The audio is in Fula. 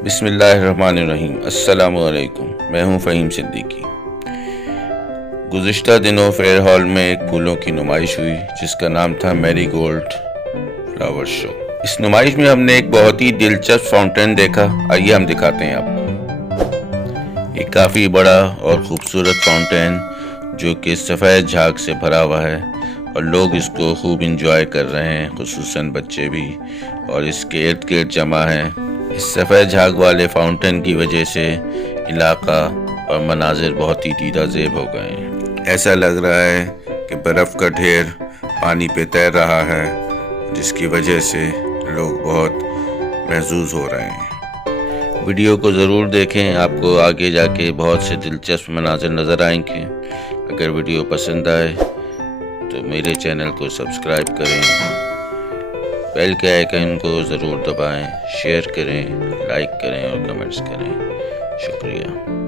बिस्मिल्लाहिर्रहमानिर्रहीम। अस्सलामु अलैकुम। मैं हूं फ़हीम सिद्दीकी। गुज़िश्ता दिनों फेयर हॉल में एक फूलों की नुमाइश हुई जिसका नाम था मैरीगोल्ड फ्लावर शो। इस नुमाइश में हमने एक बहुत ही दिलचस्प फाउंटेन देखा। आइए हम दिखाते हैं आपको। एक काफ़ी बड़ा और ख़ूबसूरत फाउंटेन जो कि सफ़ेद झाग से भरा हुआ है और लोग इसको खूब इंजॉय कर रहे हैं, खुसूसन बच्चे भी, और इसके इर्द गिर्द जमा हैं। इस सफ़ेद झाग वाले फाउंटेन की वजह से इलाका और मनाजिर बहुत ही दीदा ज़ेब हो गए हैं। ऐसा लग रहा है कि बर्फ़ का ढेर पानी पे तैर रहा है, जिसकी वजह से लोग बहुत महजूज़ हो रहे हैं। वीडियो को ज़रूर देखें, आपको आगे जाके बहुत से दिलचस्प मनाजिर नज़र आएंगे। अगर वीडियो पसंद आए तो मेरे चैनल को सब्सक्राइब करें, बेल के आइकन को ज़रूर दबाएं, शेयर करें, लाइक करें और कमेंट्स करें। शुक्रिया।